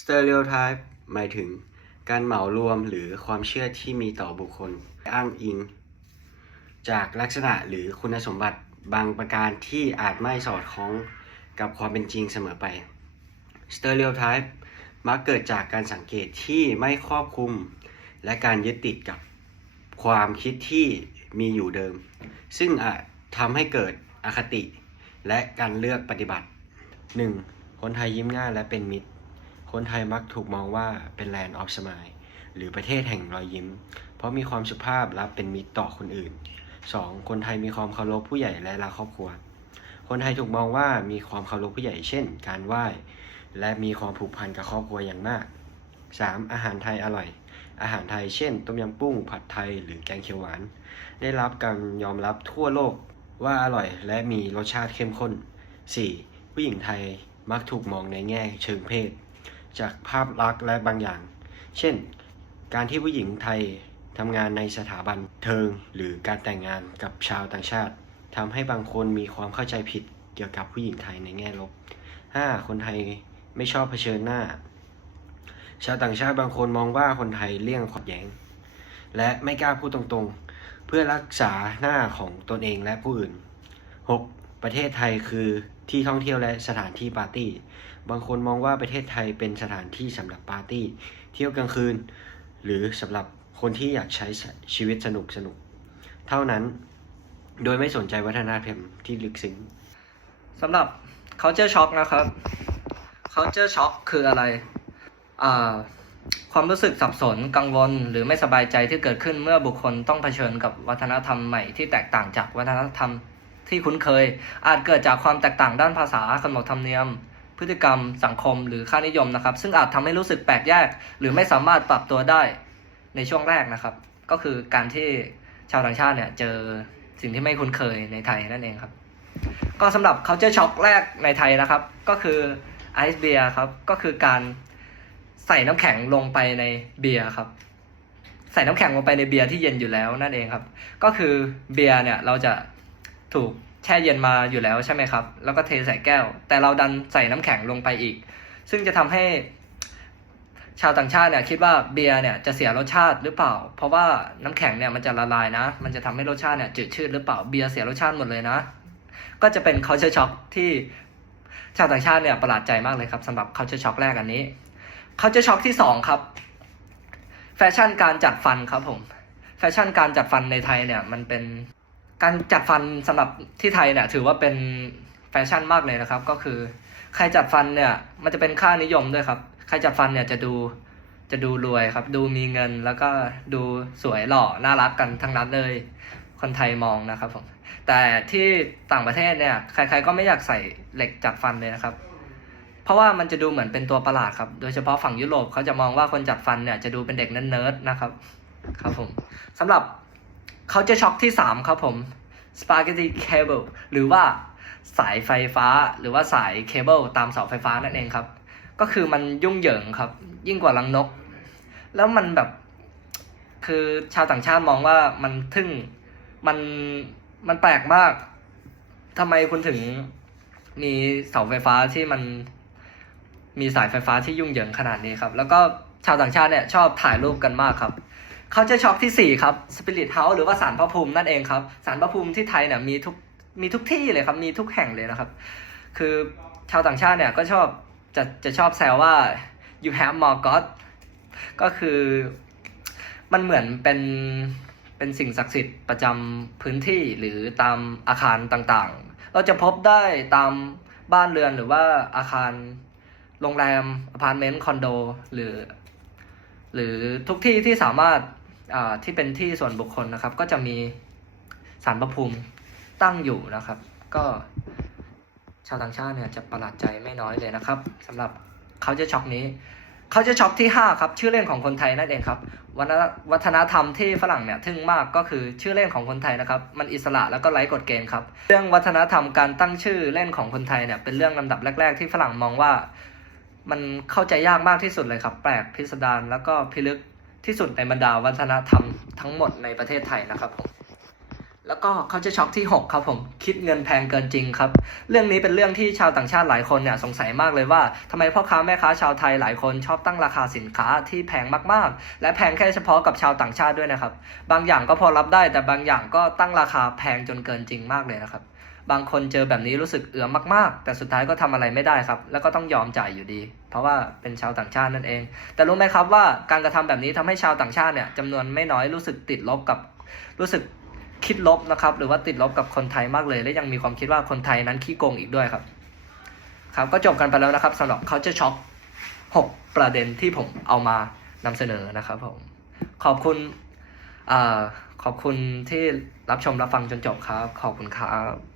stereotype หมายถึงการเหมารวมหรือความเชื่อที่มีต่อบุคคล อ้างอิง จากลักษณะหรือคุณสมบัติบางประการที่อาจไม่สอดคล้องกับความเป็นจริงเสมอไป stereotype มักเกิดจากการสังเกตที่ไม่ครอบคลุม และการยึดติดกับความคิดที่มีอยู่เดิม ซึ่งอาจทำให้เกิดอคติ และการเลือกปฏิบัติ 1. คนไทยยิ้มง่ายและเป็นมิตร คนไทยมักถูกมองว่าเป็น land of smile หรือประเทศแห่งรอยยิ้ม เพราะมีความสุภาพและเป็นมิตรต่อคนอื่น 2. คนไทยมีความเคารพผู้ใหญ่และรักครอบครัว คนไทยถูกมองว่ามีความเคารพผู้ใหญ่เช่น การไหว้ และมีความผูกพันกับครอบครัวอย่างมาก 3. อาหารไทยอร่อย อาหารไทยเช่น ต้มยำกุ้ง ผัดไทย หรือแกงเขียวหวาน ได้รับการยอมรับทั่วโลกว่าอร่อยและมีรสชาติเข้มข้น 4. ผู้หญิงไทยมักถูกมองในแง่เชิงเพศ จากภาพลักษณ์และบางอย่าง เช่น การที่ผู้หญิงไทยทำงานในสถาบันเทิงหรือการแต่งงานกับชาวต่างชาติทำให้บางคนมีความเข้าใจผิดเกี่ยวกับผู้หญิงไทยในแง่ลบ 5. คนไทยไม่ชอบเผชิญหน้า ชาวต่างชาติบางคนมองว่าคนไทยเลี่ยงขัดแย้ง และไม่กล้าพูดตรงๆ เพื่อรักษาหน้าของตนเองและผู้อื่น 6. ประเทศไทยคือที่ท่องเที่ยวและสถานที่ปาร์ตี้บางคนมองว่าประเทศไทยเป็นสถานที่สำหรับปาร์ตี้ เที่ยวกลางคืน หรือสำหรับคนที่อยากใช้ชีวิตสนุกสนุก เท่านั้น โดยไม่สนใจวัฒนธรรมที่ลึกซึ้งสำหรับ culture shock นะครับ culture shock คืออะไรอ่าความรู้สึกสับสนกังวล หรือไม่สบายใจที่เกิดขึ้นเมื่อบุคคลต้องเผชิญกับวัฒนธรรมใหม่ที่แตกต่างจากวัฒนธรรมที่คุ้นเคย อาจเกิดจากความแตกต่างด้านภาษาขนบธรรมเนียม พฤติกรรมสังคมหรือค่านิยมนะครับ ซึ่งอาจทำให้รู้สึกแปลกแยก หรือไม่สามารถปรับตัวได้ในช่วงแรกนะครับ ก็คือการที่ชาวต่างชาติเนี่ยเจอสิ่งที่ไม่คุ้นเคยในไทยนั่นเองครับ ก็สำหรับ culture shock แรกในไทยนะครับ ก็คือไอซ์เบียร์ครับก็คือการใส่น้ำแข็งลงไปในเบียร์ครับ ใส่น้ำแข็งลงไปในเบียร์ที่เย็นอยู่แล้วนั่นเองครับ ก็คือเบียร์เนี่ยเราจะถูก แช่เย็นมาอยู่แล้วใช่ไหมครับ แล้วก็เทใส่แก้ว แต่เราดันใส่น้ำแข็งลงไปอีก ซึ่งจะทำให้ชาวต่างชาติเนี่ยคิดว่าเบียร์เนี่ยจะเสียรสชาติหรือเปล่า เพราะว่าน้ำแข็งเนี่ยมันจะละลายนะ มันจะทำให้รสชาติเนี่ยจืดชืดหรือเปล่า เบียร์เสียรสชาติหมดเลยนะ ก็จะเป็น culture shock ที่ชาวต่างชาติเนี่ยประหลาดใจมากเลยครับสำหรับ culture shock แรกอันนี้ culture shock ที่สองครับ แฟชั่นการจัดฟันครับผม แฟชั่นการจัดฟันในไทยเนี่ยมันเป็น การจัดฟันสำหรับที่ไทยเนี่ยถือว่าเป็นแฟชั่นมากเลยนะครับ ก็คือใครจัดฟันเนี่ยมันจะเป็นค่านิยมด้วยครับ ใครจัดฟันเนี่ยจะดูจะดูรวยครับ ดูมีเงินแล้วก็ดูสวยหล่อน่ารักกันทั้งนั้นเลย คนไทยมองนะครับผมแต่ที่ต่างประเทศเนี่ยใครๆก็ไม่อยากใส่เหล็กจัดฟันเลยนะครับ เพราะว่ามันจะดูเหมือนเป็นตัวประหลาดครับ โดยเฉพาะฝั่งยุโรปเขาจะมองว่าคนจัดฟันเนี่ยจะดูเป็นเด็กเนิร์ดนะครับ ครับผมสำหรับ เขาจะช็อกที่สามครับผม spaghetti cable หรือว่าสายไฟฟ้าหรือว่าสายเคเบิลตามเสาไฟฟ้านั่นเองครับ ก็คือมันยุ่งเหยิงครับ ยิ่งกว่าลังนก แล้วมันแบบ คือชาวต่างชาติมองว่ามันทึ่งมันมันแปลกมากทำไมคุณถึงมีเสาไฟฟ้าที่มันมีสายไฟฟ้าที่ยุ่งเหยิงขนาดนี้ครับ แล้วก็ชาวต่างชาติเนี่ยชอบถ่ายรูปกันมากครับ เขาจะช็อกที่สี่ครับ Spirit House หรือว่าสารพระภูมินั่นเองครับสารพระภูมิที่ไทยเนี่ยมีทุกมีทุกที่เลยครับ มีทุกแห่งเลยนะครับ คือชาวต่างชาติเนี่ยก็ชอบจะจะชอบแซวว่า you have more god ก็คือมันเหมือนเป็นเป็นสิ่งศักดิ์สิทธิ์ประจำพื้นที่หรือตามอาคารต่างๆ เราจะพบได้ตามบ้านเรือนหรือว่าอาคารโรงแรมอพาร์ตเมนต์คอนโดหรือ หรือทุกที่ที่สามารถ ที่เป็นที่ส่วนบุคคลนะครับ ก็จะมีสารพระภูมิตั้งอยู่นะครับ ก็ชาวต่างชาติเนี่ยจะประหลาดใจไม่น้อยเลยนะครับสำหรับเขาจะช็อกนี้เขาจะช็อกที่ 5 ครับ ชื่อเล่นของคนไทยนั่นเองครับวัฒนวัฒนธรรมที่ฝรั่งเนี่ยทึ่งมากก็คือชื่อเล่นของคนไทยนะครับ มันอิสระแล้วก็ไร้กฎเกณฑ์ครับ เรื่องวัฒนธรรมการตั้งชื่อเล่นของคนไทยเนี่ยเป็นเรื่องลำดับแรก ๆ ที่ฝรั่งมองว่า มันเข้าใจยากมากที่สุดเลยครับ แปลกพิสดารแล้วก็พิลึก ที่สุดในบรรดาวัฒนธรรมทั้งหมดในประเทศไทยนะครับผมแล้วก็ culture shock ที่ 6 ครับผมคิดเงินแพงเกินจริงครับ เรื่องนี้เป็นเรื่องที่ชาวต่างชาติหลายคนเนี่ยสงสัยมากเลยว่าทำไมพ่อค้าแม่ค้าชาวไทยหลายคนชอบตั้งราคาสินค้าที่แพงมากๆ และแพงแค่เฉพาะกับชาวต่างชาติด้วยนะครับ บางอย่างก็พอรับได้แต่บางอย่างก็ตั้งราคาแพงจนเกินจริงมากเลยนะครับ บางคนเจอแบบนี้รู้สึกเอือมมากๆ แต่สุดท้ายก็ทำอะไรไม่ได้ครับ แล้วก็ต้องยอมจ่ายอยู่ดี เพราะว่าเป็นชาวต่างชาตินั่นเอง แต่รู้ไหมครับว่าการกระทำแบบนี้ทำให้ชาวต่างชาติเนี่ยจำนวนไม่น้อยรู้สึกติดลบกับรู้สึกคิดลบนะครับ หรือว่าติดลบกับคนไทยมากเลย และยังมีความคิดว่าคนไทยนั้นขี้โกงอีกด้วยครับ ครับก็จบกันไปแล้วนะครับสำหรับ culture shock 6ประเด็นที่ผมเอามานำเสนอนะครับผมขอบคุณอ่าขอบคุณที่รับชมรับฟังจนจบครับ ขอบคุณครับ